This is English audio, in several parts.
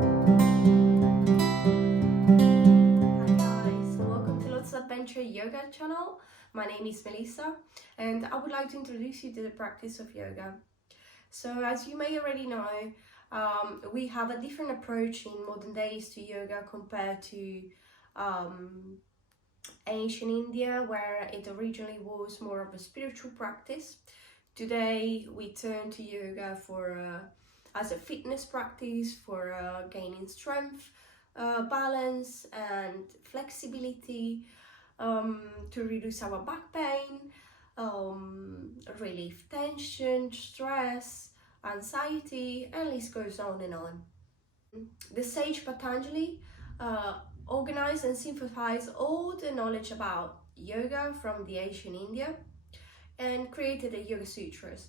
Guys, welcome to Lots Adventure Yoga channel. My name is Melissa and I would like to introduce you to the practice of yoga. So as you may already know, we have a different approach in modern days to yoga compared to ancient India, where it originally was more of a spiritual practice. Today we turn to yoga as a fitness practice for gaining strength, balance and flexibility, to reduce our back pain, relieve tension, stress, anxiety, and list goes on and on. The sage Patanjali organized and synthesized all the knowledge about yoga from the ancient India and created the Yoga Sutras,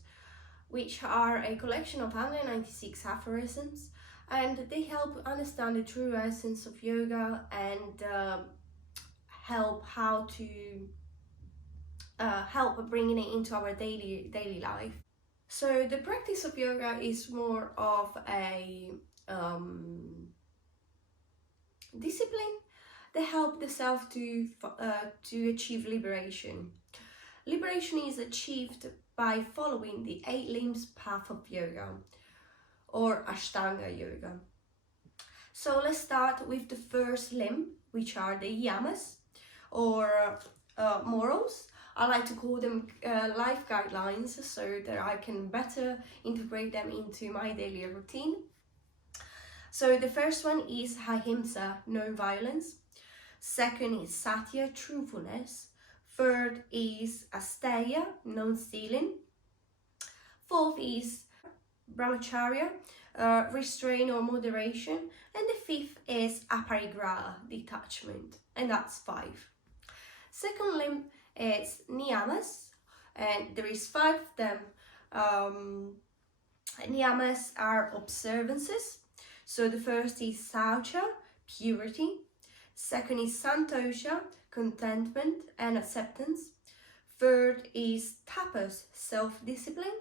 which are a collection of 196 aphorisms, and they help understand the true essence of yoga and help how to help bringing it into our daily life. So the practice of yoga is more of a discipline that help the self to achieve liberation. Liberation is achieved by following the 8 limbs path of yoga, or Ashtanga yoga. So let's start with the first limb, which are the yamas, or morals. I like to call them life guidelines so that I can better integrate them into my daily routine. So the first one is ahimsa, no violence. Second is satya, truthfulness. Third is asteya, non-stealing. Fourth is brahmacharya, restraint or moderation. And the fifth is aparigraha, detachment, and that's 5. Second limb is niyamas, and there is 5 of them. Niyamas are observances. So the first is saucha, purity. Second is santosha, contentment and acceptance. Third is tapas, self-discipline.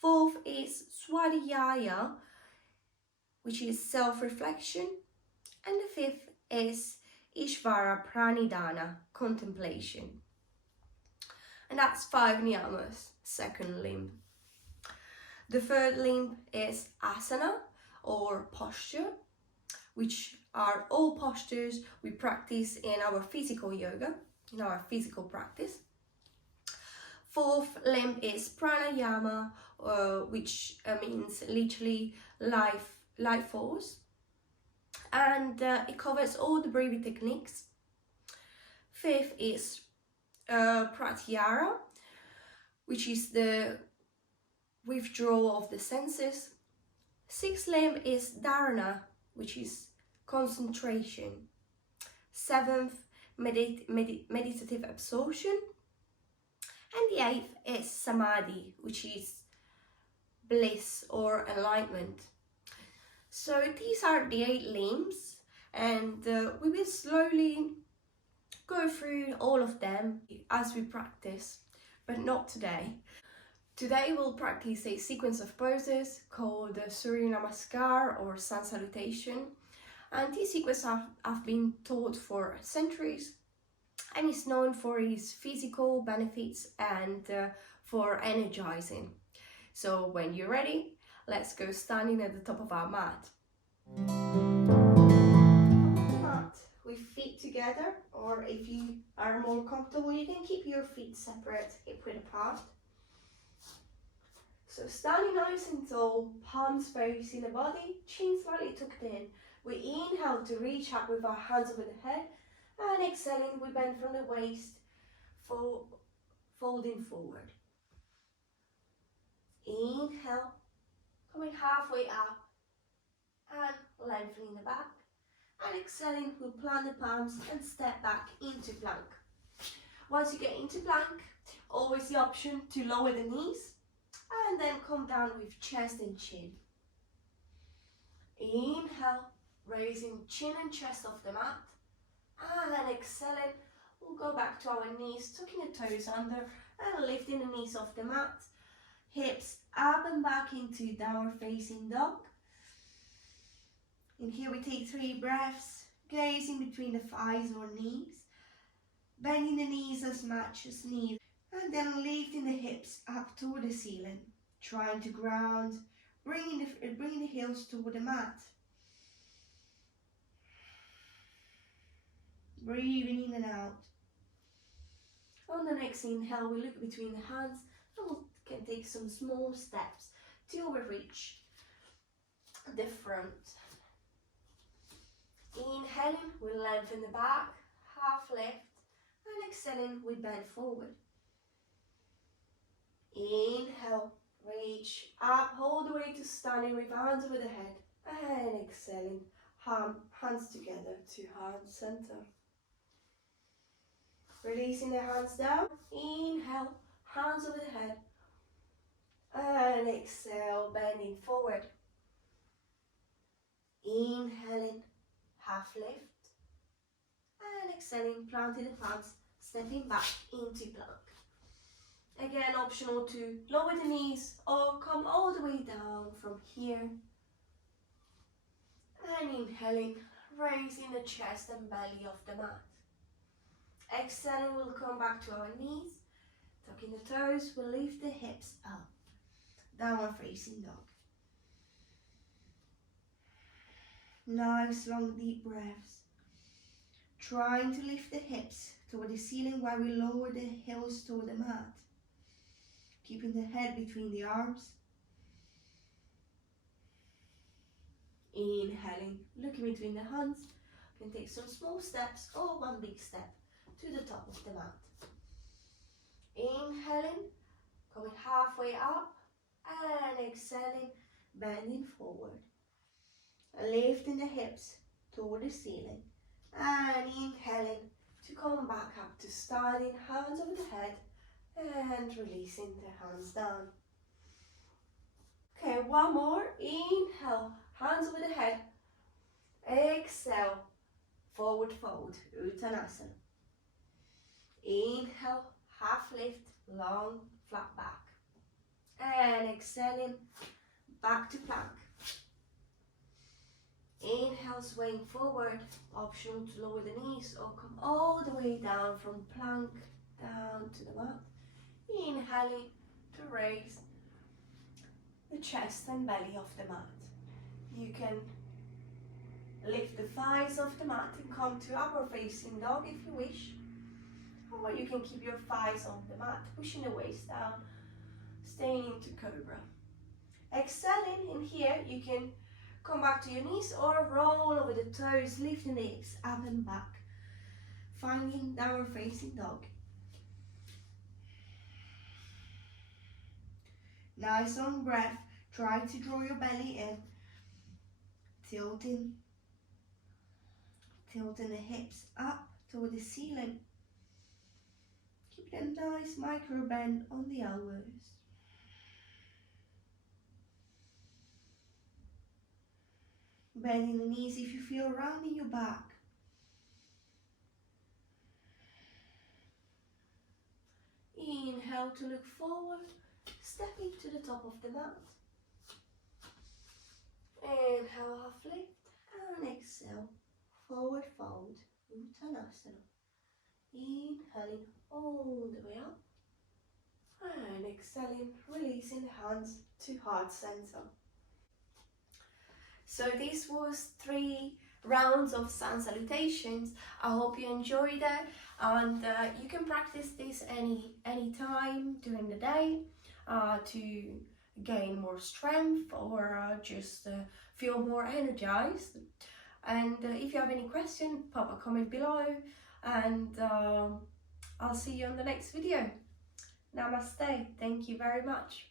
Fourth is swadhyaya, which is self-reflection. And the fifth is ishvara pranidhana, contemplation. And that's 5 niyamas, second limb. The third limb is asana, or posture, which are all postures we practice in our physical yoga, in our physical practice. Fourth limb is pranayama, which means literally life force, and it covers all the breathing techniques. Fifth is pratyahara, which is the withdrawal of the senses. Sixth limb is dharana, which is concentration. Seventh, meditative absorption. And the 8th is samadhi, which is bliss or enlightenment. So these are the 8 limbs, and we will slowly go through all of them as we practice, but not today. Today we'll practice a sequence of poses called Surya Namaskar, or sun salutation, and this sequence have been taught for centuries and is known for its physical benefits and for energizing. So when you're ready, let's go standing at the top of our mat. Mat with feet together, or if you are more comfortable, you can keep your feet separate, hip width apart. So standing nice and tall, palms facing the body, chin slightly tucked in. We inhale to reach up with our hands over the head, and exhaling, we bend from the waist, folding forward. Inhale, coming halfway up and lengthening the back. And exhaling, we'll plant the palms and step back into plank. Once you get into plank, always the option to lower the knees and then come down with chest and chin. Inhale, raising chin and chest off the mat. And then exhaling, we'll go back to our knees, tucking the toes under and lifting the knees off the mat. Hips up and back into downward facing dog. In here we take 3 breaths, gazing between the thighs or knees, bending the knees as much as needed, and then lifting the hips up toward the ceiling, trying to ground, bringing the heels toward the mat. Breathing in and out. On the next inhale, we look between the hands and we can take some small steps till we reach the front. Inhaling, we lengthen the back, half lift, and exhaling, we bend forward. Inhale, reach up all the way to standing with hands over the head, and exhaling, hands together to heart center. Releasing the hands down, inhale, hands over the head, and exhale, bending forward. Inhaling, half lift, and exhaling, planting the palms, stepping back into plank. Again, optional to lower the knees or come all the way down from here. And inhaling, raising the chest and belly off the mat. Exhaling, we'll come back to our knees, tucking the toes, we'll lift the hips up. Downward facing dog. Nice long deep breaths. Trying to lift the hips toward the ceiling while we lower the heels toward the mat. Keeping the head between the arms. Inhaling, looking between the hands. You can take some small steps or one big step to the top of the mat. Inhaling, coming halfway up, and exhaling, bending forward. Lifting the hips toward the ceiling, and inhaling to come back up to standing, hands over the head, and releasing the hands down. Okay, one more. Inhale, hands over the head. Exhale, forward fold, Uttanasana. Inhale, half lift, long, flat back. And exhaling, back to plank. Inhale, swaying forward, optional to lower the knees or come all the way down from plank down to the mat. Inhaling to raise the chest and belly off the mat. You can lift the thighs off the mat and come to upward facing dog if you wish. Or you can keep your thighs on the mat, pushing the waist down, staying into cobra. Exhaling in here, you can come back to your knees or roll over the toes, lifting the hips up and back. Finding downward facing dog. Nice long breath. Try to draw your belly in. Tilting the hips up toward the ceiling. Keep a nice micro bend on the elbows. Bending the knees if you feel rounding your back. Inhale to look forward, stepping to the top of the mat. Inhale, half lift, and exhale, forward fold, Uttanasana. Inhaling all the way up, and exhaling, releasing the hands to heart center. So this was 3 rounds of sun salutations. I hope you enjoyed it, and you can practice this any time during the day to gain more strength or just feel more energized. And if you have any question, pop a comment below, and I'll see you on the next video. Namaste. Thank you very much.